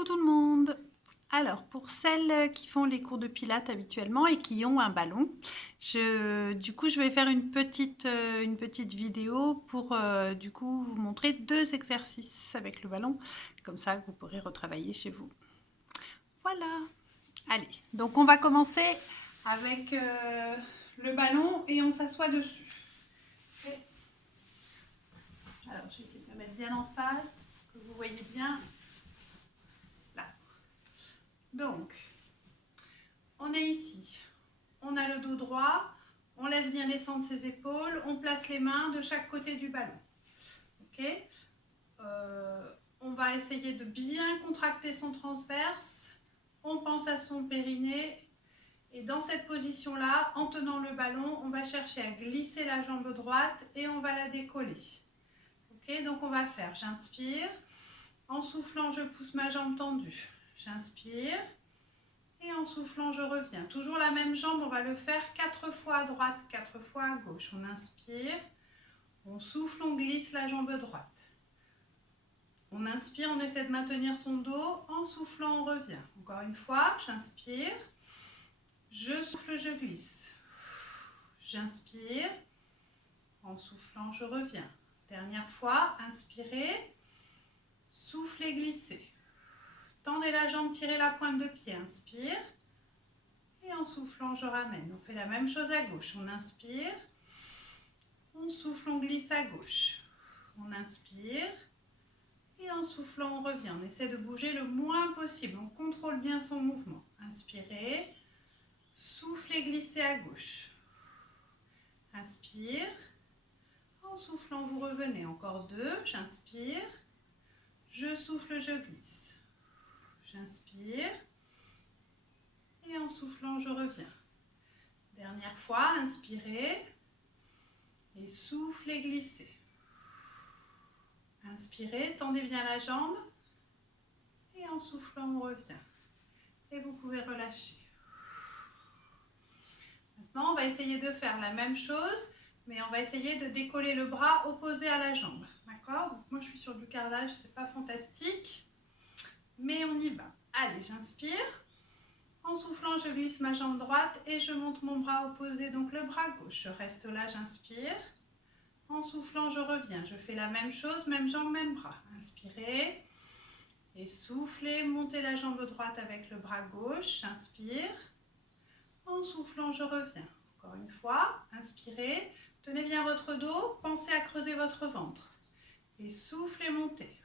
Coucou tout le monde! Alors, pour celles qui font les cours de pilates habituellement et qui ont un ballon, du coup, je vais faire une petite vidéo pour du coup vous montrer 2 exercices avec le ballon, comme ça vous pourrez retravailler chez vous. Voilà! Allez, donc on va commencer avec le ballon et on s'assoit dessus. Okay. Alors, je vais essayer de me mettre bien en face, pour que vous voyez bien. Là. Donc, on est ici, on a le dos droit, on laisse bien descendre ses épaules, on place les mains de chaque côté du ballon. Ok, on va essayer de bien contracter son transverse, on pense à son périnée et dans cette position-là, en tenant le ballon, on va chercher à glisser la jambe droite et on va la décoller. Ok, donc on va faire, j'inspire, en soufflant je pousse ma jambe tendue, j'inspire. Et en soufflant, je reviens. Toujours la même jambe, on va le faire 4 fois à droite, 4 fois à gauche. On inspire, on souffle, on glisse la jambe droite. On inspire, on essaie de maintenir son dos. En soufflant, on revient. Encore une fois, j'inspire, je souffle, je glisse. J'inspire, en soufflant, je reviens. Dernière fois, inspirez, soufflez, glissez. Tendez la jambe, tirez la pointe de pied, inspire. Et en soufflant, je ramène. On fait la même chose à gauche. On inspire, on souffle, on glisse à gauche. On inspire et en soufflant, on revient. On essaie de bouger le moins possible. On contrôle bien son mouvement. Inspirez, soufflez, glissez à gauche. Inspire, en soufflant, vous revenez. Encore 2, j'inspire, je souffle, je glisse. J'inspire. Et en soufflant, je reviens. Dernière fois, inspirez et soufflez, glissez. Inspirez, tendez bien la jambe et en soufflant, on revient. Et vous pouvez relâcher. Maintenant, on va essayer de faire la même chose, mais on va essayer de décoller le bras opposé à la jambe. D'accord? Donc moi, je suis sur du carrelage, c'est pas fantastique, mais on y va. Allez, j'inspire. En soufflant, je glisse ma jambe droite et je monte mon bras opposé, donc le bras gauche. Je reste là, j'inspire. En soufflant, je reviens. Je fais la même chose, même jambe, même bras. Inspirez et soufflez. Montez la jambe droite avec le bras gauche. J'inspire. En soufflant, je reviens. Encore une fois, inspirez. Tenez bien votre dos. Pensez à creuser votre ventre. Et soufflez, montez.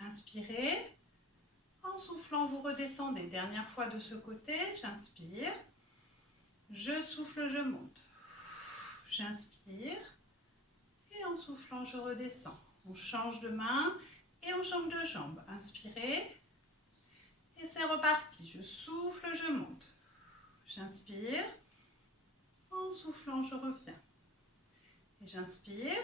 Inspirez. En soufflant, vous redescendez. Dernière fois de ce côté. J'inspire. Je souffle, je monte. J'inspire. Et en soufflant, je redescends. On change de main et on change de jambe. Inspirez. Et c'est reparti. Je souffle, je monte. J'inspire. En soufflant, je reviens. Et j'inspire.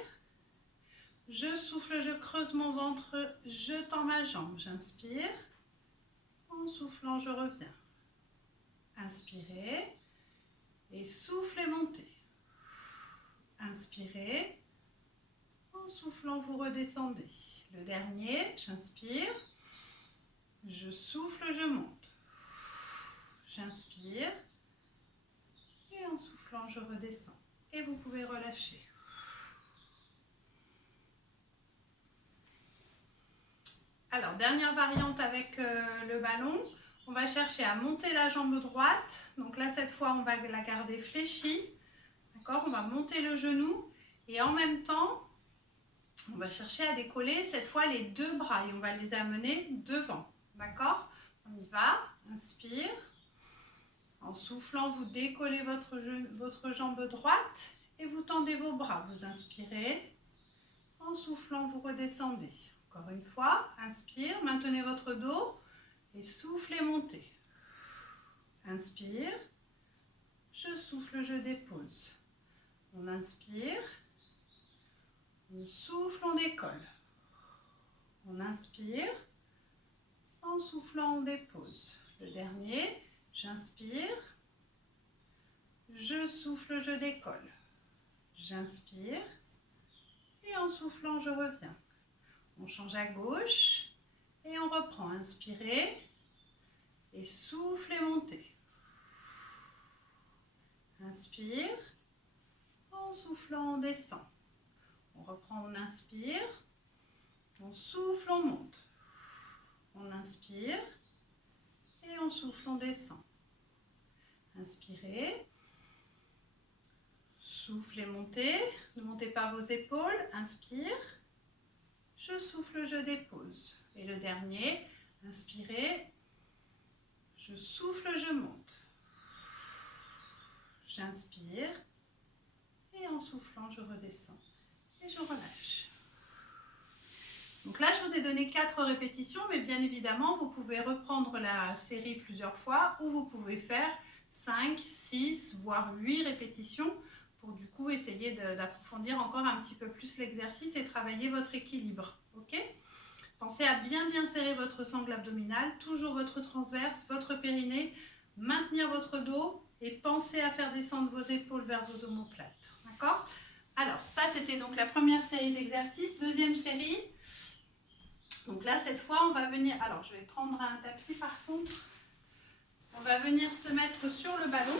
Je souffle, je creuse mon ventre, je tends ma jambe. J'inspire. En soufflant, je reviens. Inspirez. Et soufflez, montez. Inspirez. En soufflant, vous redescendez. Le dernier, j'inspire. Je souffle, je monte. J'inspire. Et en soufflant, je redescends. Et vous pouvez relâcher. Alors, dernière variante avec le ballon. On va chercher à monter la jambe droite. Donc là, cette fois, on va la garder fléchie. D'accord? On va monter le genou. Et en même temps, on va chercher à décoller cette fois les 2 bras. Et on va les amener devant. D'accord? On y va. Inspire. En soufflant, vous décollez votre jambe droite. Et vous tendez vos bras. Vous inspirez. En soufflant, vous redescendez. Encore une fois, inspire, maintenez votre dos et soufflez, montez. Inspire, je souffle, je dépose. On inspire, on souffle, on décolle. On inspire, en soufflant, on dépose. Le dernier, j'inspire, je souffle, je décolle. J'inspire et en soufflant, je reviens. On change à gauche et on reprend, inspirez et soufflez, montez. Inspire, en soufflant, on descend. On reprend, on inspire, on souffle, on monte. On inspire et on souffle, on descend. Inspirez, soufflez, montez. Ne montez pas vos épaules. Inspire, je souffle, je dépose. Et le dernier, inspirez, je souffle, je monte. J'inspire et en soufflant, je redescends et je relâche. Donc là, je vous ai donné 4 répétitions, mais bien évidemment, vous pouvez reprendre la série plusieurs fois ou vous pouvez faire 5, 6, voire 8 répétitions pour du coup essayer d'approfondir encore un petit peu plus l'exercice et travailler votre équilibre. Ok ? Pensez à bien serrer votre sangle abdominale, toujours votre transverse, votre périnée, maintenir votre dos et pensez à faire descendre vos épaules vers vos omoplates. D'accord ? Alors, ça, c'était donc la première série d'exercices. Deuxième série. Donc là, cette fois, on va venir... Alors, je vais prendre un tapis par contre. On va venir se mettre sur le ballon.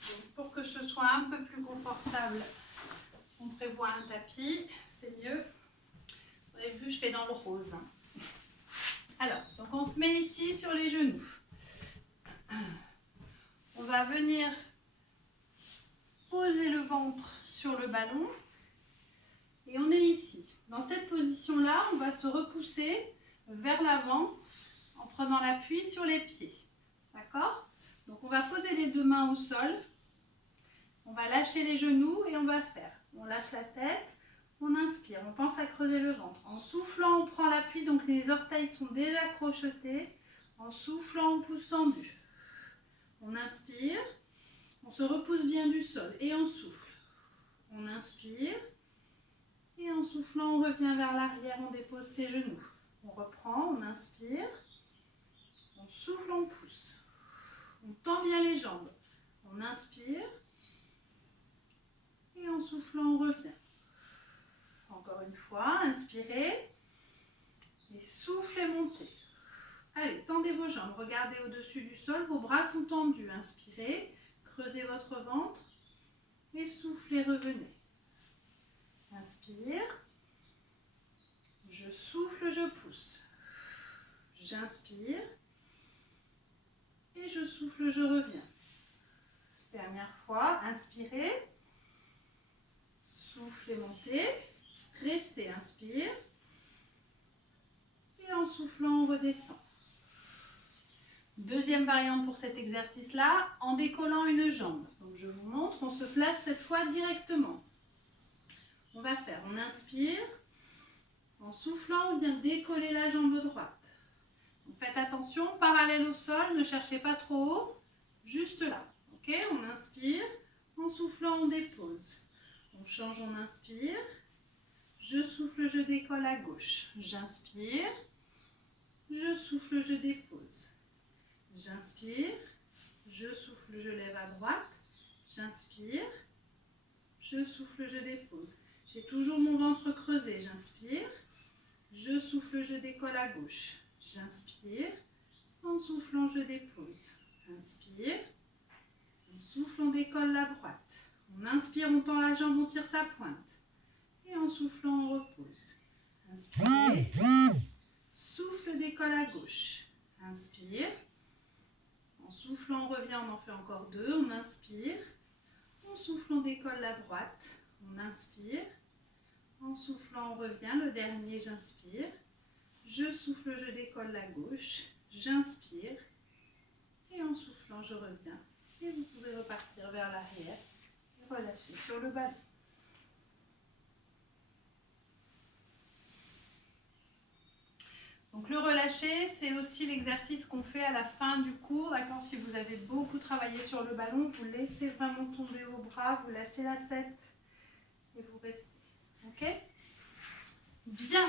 Donc, pour que ce soit un peu plus confortable, on prévoit un tapis. C'est mieux. Vous avez vu, je fais dans le rose. Alors, donc on se met ici sur les genoux. On va venir poser le ventre sur le ballon. Et on est ici. Dans cette position-là, on va se repousser vers l'avant en prenant l'appui sur les pieds. D'accord ? Donc on va poser les 2 mains au sol. On va lâcher les genoux et on va faire. On lâche la tête, on inspire, on pense à creuser le ventre. En soufflant, on prend l'appui, donc les orteils sont déjà crochetés. En soufflant, on pousse tendu. On inspire, on se repousse bien du sol et on souffle. On inspire. Et en soufflant, on revient vers l'arrière, on dépose ses genoux. On reprend, on inspire. On souffle, on pousse. On tend bien les jambes. On inspire. Et en soufflant, on revient. Encore une fois, inspirez. Et soufflez, montez. Allez, tendez vos jambes. Regardez au-dessus du sol. Vos bras sont tendus. Inspirez. Creusez votre ventre. Et soufflez, revenez. Inspire, je souffle, je pousse. J'inspire et je souffle, je reviens. Dernière fois, inspirez, soufflez, montez, restez, inspire et en soufflant, on redescend. Deuxième variante pour cet exercice-là, en décollant une jambe. Donc je vous montre, on se place cette fois directement. On va faire, on inspire, en soufflant, on vient décoller la jambe droite. Donc faites attention, parallèle au sol, ne cherchez pas trop haut, juste là. Ok, on inspire, en soufflant, on dépose. On change, on inspire, je souffle, je décolle à gauche. J'inspire, je souffle, je dépose. J'inspire, je souffle, je lève à droite. J'inspire, je souffle, je dépose. J'ai toujours mon ventre creusé. J'inspire, je souffle, je décolle à gauche. J'inspire, en soufflant, je dépose. Inspire, on souffle, on décolle la droite. On inspire, on tend la jambe, on tire sa pointe. Et en soufflant, on repose. Inspire, souffle, décolle à gauche. Inspire, en soufflant, on revient, on en fait encore 2. On inspire, on souffle, on décolle la droite. On inspire, en soufflant, on revient. Le dernier, j'inspire. Je souffle, je décolle la gauche. J'inspire. Et en soufflant, je reviens. Et vous pouvez repartir vers l'arrière et relâcher sur le ballon. Donc le relâcher, c'est aussi l'exercice qu'on fait à la fin du cours. D'accord ? Si vous avez beaucoup travaillé sur le ballon, vous laissez vraiment tomber vos bras, vous lâchez la tête et vous restez. Ok ? Bien.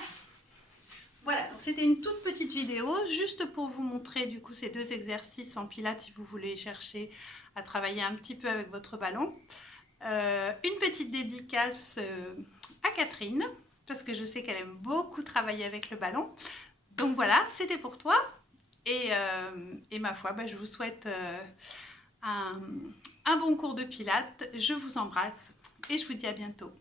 Voilà, donc c'était une toute petite vidéo juste pour vous montrer du coup ces 2 exercices en pilates si vous voulez chercher à travailler un petit peu avec votre ballon. Une petite dédicace à Catherine parce que je sais qu'elle aime beaucoup travailler avec le ballon. Donc voilà, c'était pour toi. Et ma foi, je vous souhaite un bon cours de pilates. Je vous embrasse et je vous dis à bientôt.